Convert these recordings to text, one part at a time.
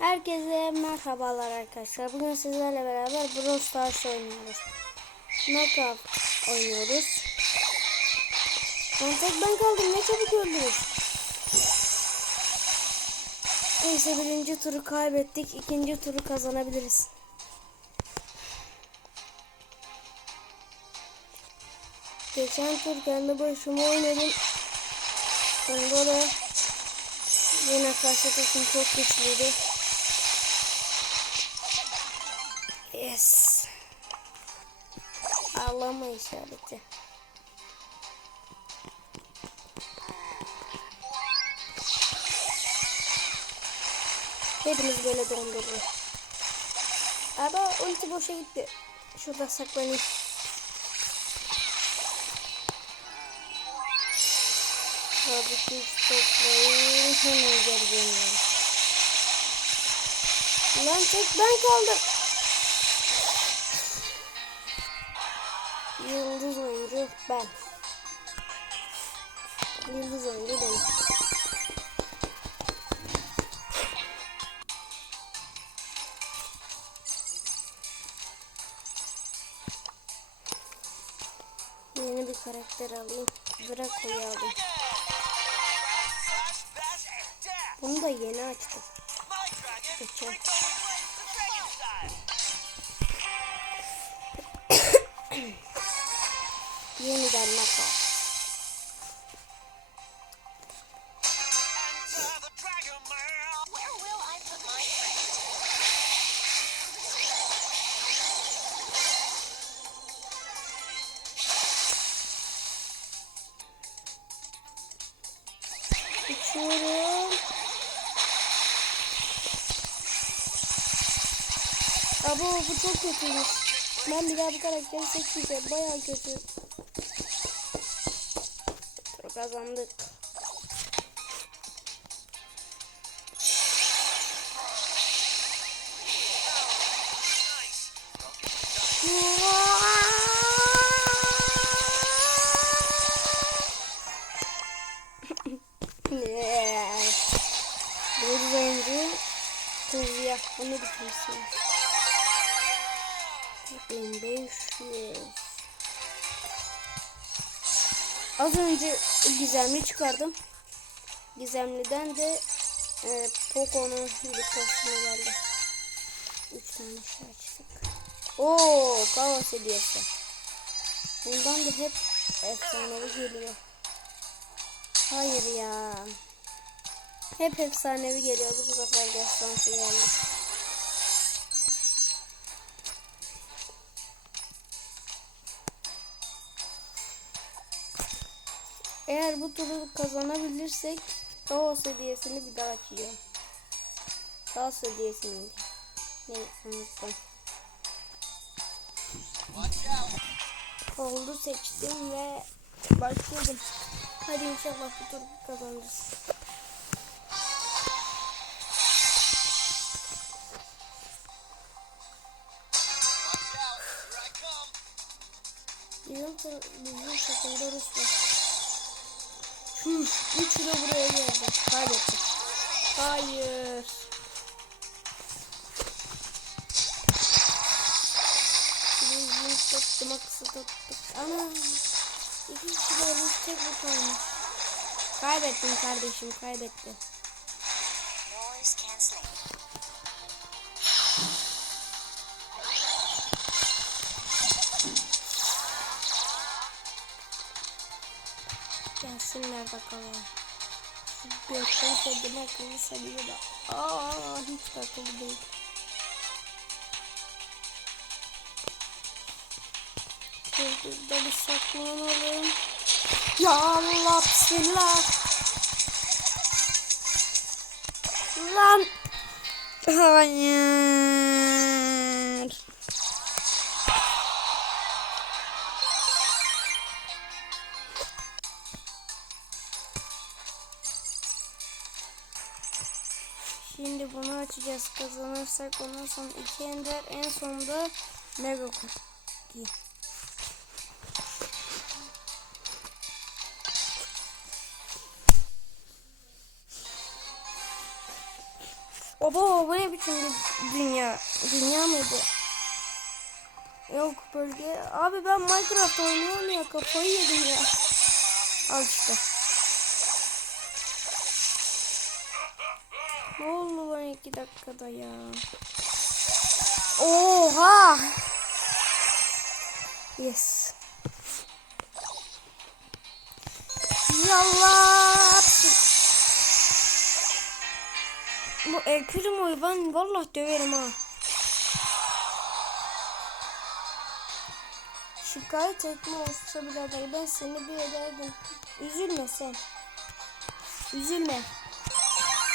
Herkese merhabalar arkadaşlar. Bugün sizlerle beraber Brawl Stars oynuyoruz. Knockout oynuyoruz. Ben tek ben kaldım. Ne çabuk öldürür. Neyse birinci turu kaybettik. İkinci turu kazanabiliriz. Geçen tur kendi başıma oynadım. Da yine karşı takım çok güçlüydü. Yes. Ağlama işareti. Hepimiz böyle dondurdu. Ama ulti boşa gitti. Şurada saklanayım. Tabii ki toplayayım. Hemen geri dönüyorum. Lan tek ben kaldım. Yıldız oyuncu ben. Yıldız oyuncu benim. Yeni bir karakter alayım. Draco'yu alayım. Bunu da yeni açtım. Geçen. Yeniden friend? Uçuyorum. Abo bu çok kötüymüş. Ben bir daha bu karakteri seçmeyeceğim. Baya kötü. Kazandık. yes. Böyle oyuncu Kızıya. Bunu düşünürsünüz. 1500. Az önce gizemli çıkardım. Gizemliden de e, Poco'nun kostümü geldi. 3 tane şey açtık. Oo, kaos hediyesi. Bundan da hep efsanevi geliyor. Hayır ya. Hep efsanevi geliyordu bu sefer destansı geldi. Eğer bu turu kazanabilirsek Kaos hediyesini bir daha açacağım. Kaos hediyesini. Ne unuttum. Oldu seçtim ve başladım. Hadi inşallah bu turu kazanırız. Bizim, bizim takımda Rus. Çüş, üçü de buraya geldi. Kaybettik. Hayır. Bizim tuttum, aksı tuttuk. Ana. İki kişi de tek bu kalmış. Kaybettin kardeşim, kaybetti. Bakalım. Şu gökten kendime akıllı sanıyor da. Aa, hiç de akıllı değil. Şurada bir saklanalım. Ya Allah bismillah. Lan. Hayır. Şimdi bunu açacağız. Kazanırsak ondan sonra iki ender en sonunda mega kutu. Oba bu ne biçim bir dünya? Dünya mıydı? Yok bölge. Abi ben Minecraft oynuyorum ya kafayı yedim ya. Al işte. Ne oldu lan iki dakikada ya? Oha! Yes. Yallah! Bu Ekrim ben vallahi döverim ha. Şikayet etme olsa birader ben seni bir ederdim. Üzülme sen. Üzülme.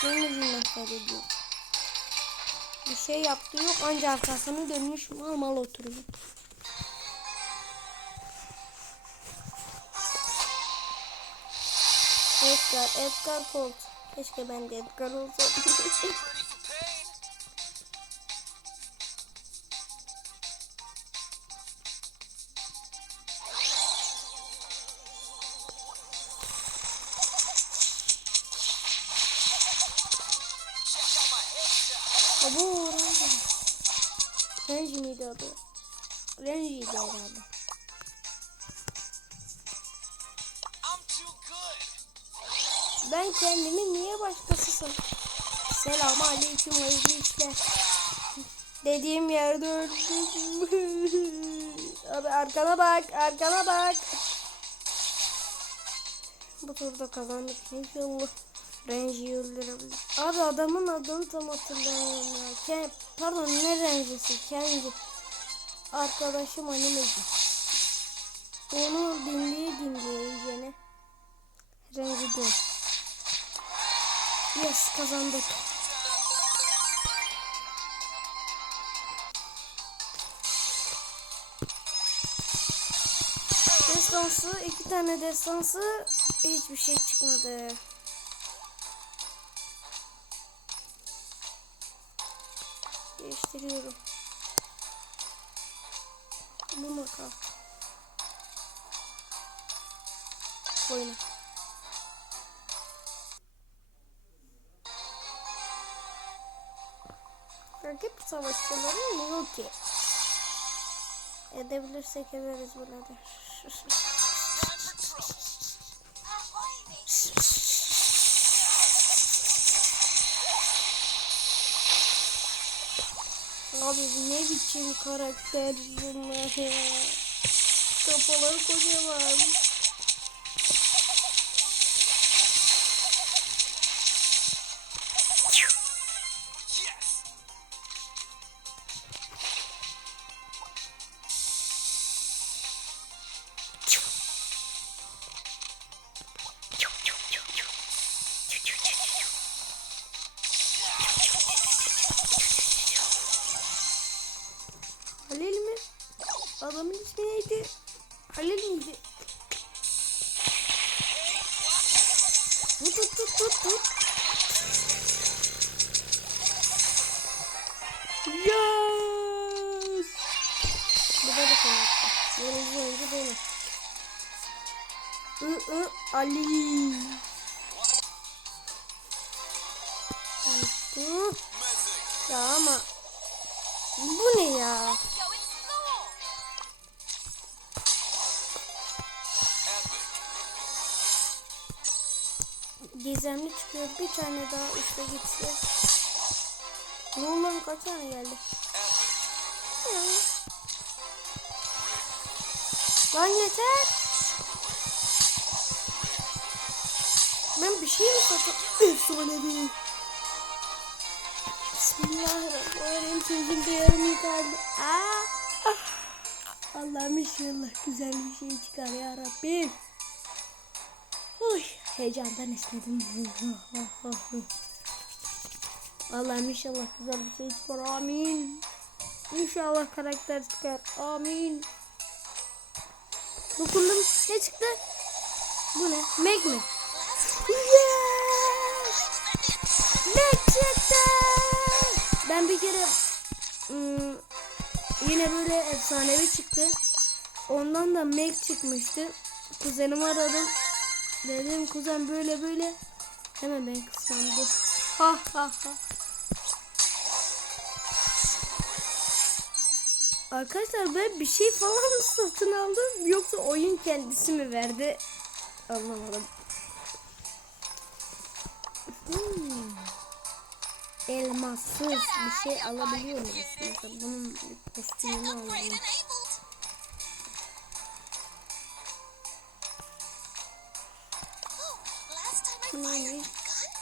Senin yüzünden kaybediyor. Bir şey yaptığı yok ancak arkasını dönmüş mal mal oturuyor. Edgar, Edgar Colt. Keşke ben de Edgar olsaydım. Abo Renji. Renji miydi adı? Renji'ydi herhalde. I'm too good. Ben kendimi niye başkasısın? Selam aleyküm hayırlı işler. Dediğim yerde öldüm. Abi arkana bak, arkana bak. Bu turda kazandık inşallah. Renji'yi öldürebiliriz. Abi adamın adını tam hatırlamıyorum ya. Ken, pardon ne Renji'si? Kendi. Arkadaşım animeci. Onu dinleye dinleye iyicene. Renji diyor. Yes kazandık. Destansı iki tane destansı hiçbir şey çıkmadı. Değiştiriyorum. Buna kal. Oyna. Rakip savaşçıları yok ki? Edebilirsek ederiz birader. Abi bu ne biçim karakter bunlar ya. Kafaları kocaman. Tut. Yes! Bu da da kanatta. Yenici oyuncu benim. I, I, Ali. Hı. Ya ama bu ne ya? Gizemli çıkıyor. Bir tane daha üste gitse. Ne oldu kaç tane geldi? Ya. Lan yeter. Ben bir şey mi satıyorum? Efsanevi. Bismillahirrahmanirrahim. Sözüm duyarım yukarıda. Aa. Ah. Allah'ım inşallah güzel bir şey çıkar ya Rabbim. Heyecandan esnedim. Allah'ım inşallah güzel bir şey çıkar. Amin. İnşallah karakter çıkar. Amin. Dokundum. Ne çıktı? Bu ne? Meg mi? Yes! Meg çıktı. Ben bir kere ım, yine böyle efsanevi çıktı. Ondan da Meg çıkmıştı. Kuzenimi aradım. Dedim kuzen böyle böyle. Hemen ben kıskandım. Ha ha ha. Arkadaşlar ben bir şey falan mı satın aldım yoksa oyun kendisi mi verdi? Anlamadım. Hmm. Elmassız bir şey alabiliyor muyuz? Mesela bunun kostümünü alalım. Ay,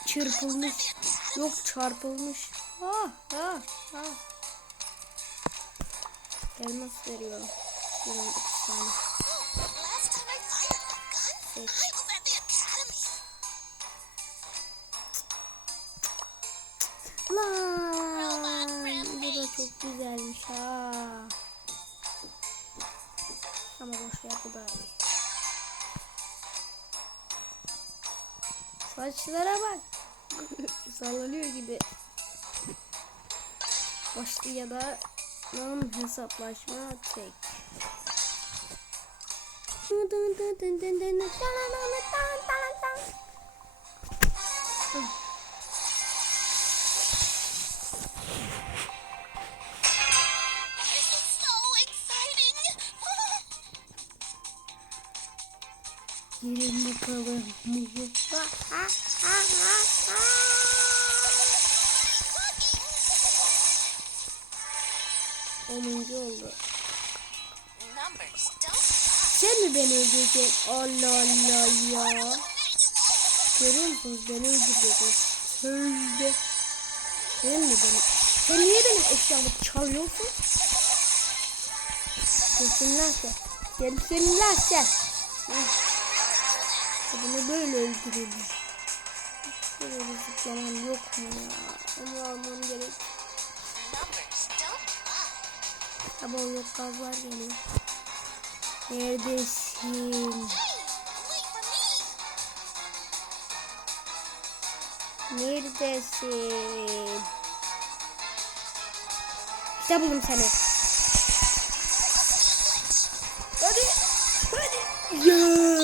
çırpılmış. Yok çarpılmış. Ha ha ha. Elmas veriyorum. 29 tane. Seç. Saçlara bak. Sallanıyor gibi. Başlı ya da lan hesaplaşma tek. Dın dın dın dın dın dın dın dın dın dın Gelin bakalım. Ha, ha. Onuncu oldu. Sen mi beni öldüreceksin? Allah Allah ya. Görüyor musunuz? Beni öldüreceksin. Sözde. Sen mi beni? Sen niye benim eşyamı çalıyorsun? Gelsin lan sen. Gelsin lan sen. Bunu böyle öldürelim. Böyle bir zıplamam yok mu ya? Onu almam gerek. Ama o yok gazlar geliyor. Neredesin? Neredesin? İşte buldum seni. Hadi. Hadi. Yes.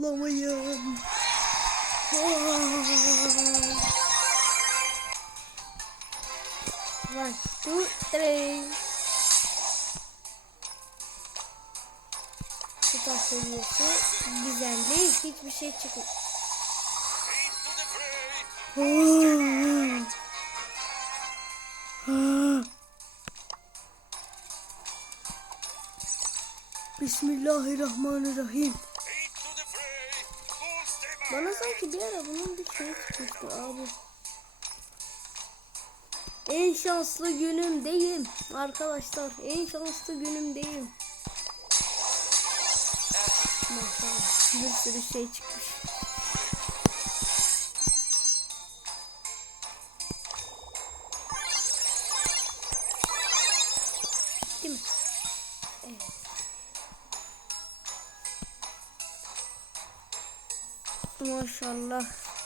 Ağlamayın. One, two, three. Süper seviyesi. Gizemli. Hiçbir şey çıkmıyor. Bismillahirrahmanirrahim. Bana sanki bir ara bunun bir şey çıkmıştı abi. En şanslı günümdeyim arkadaşlar. En şanslı günümdeyim. Maşallah bir sürü şey çıkmış.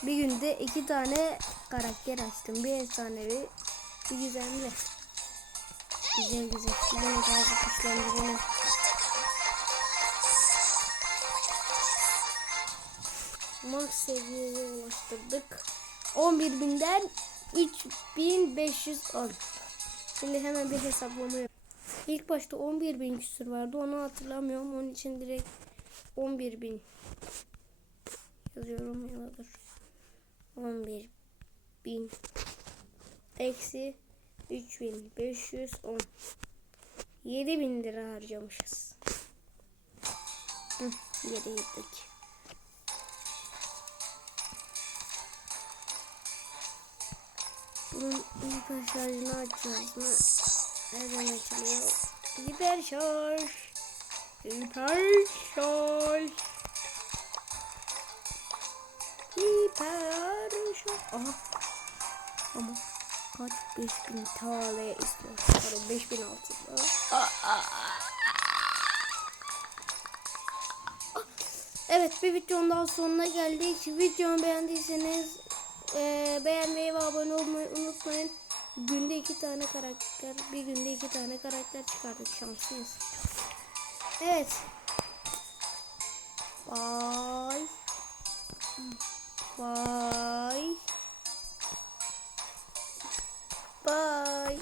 Bir günde iki tane karakter açtım. Bir efsanevi, bir gizemli. Güzel güzel. Gidelim bazı kuşlandıralım. Max seviyeye ulaştırdık. 11.000'den 3510. Şimdi hemen bir hesaplama yap. İlk başta 11.000 küsur vardı. Onu hatırlamıyorum. Onun için direkt 11.000 yazıyorum ya da. 11 bin eksi 3510 7000 lira harcamışız. Hı, yere yedik. Bunun hiper şarjını açacağız mı? Nereden açılıyor? Hiper şarj. Hiper şarj. Şarj. Aha. Ama kaç 5000 TL istiyor. Pardon 5600. Evet bir videonun daha sonuna geldik. Videomu beğendiyseniz eee beğenmeyi ve abone olmayı unutmayın. Günde iki tane karakter, bir günde iki tane karakter çıkardık. Şanslıyız. Evet. Bye. Bye. Bye.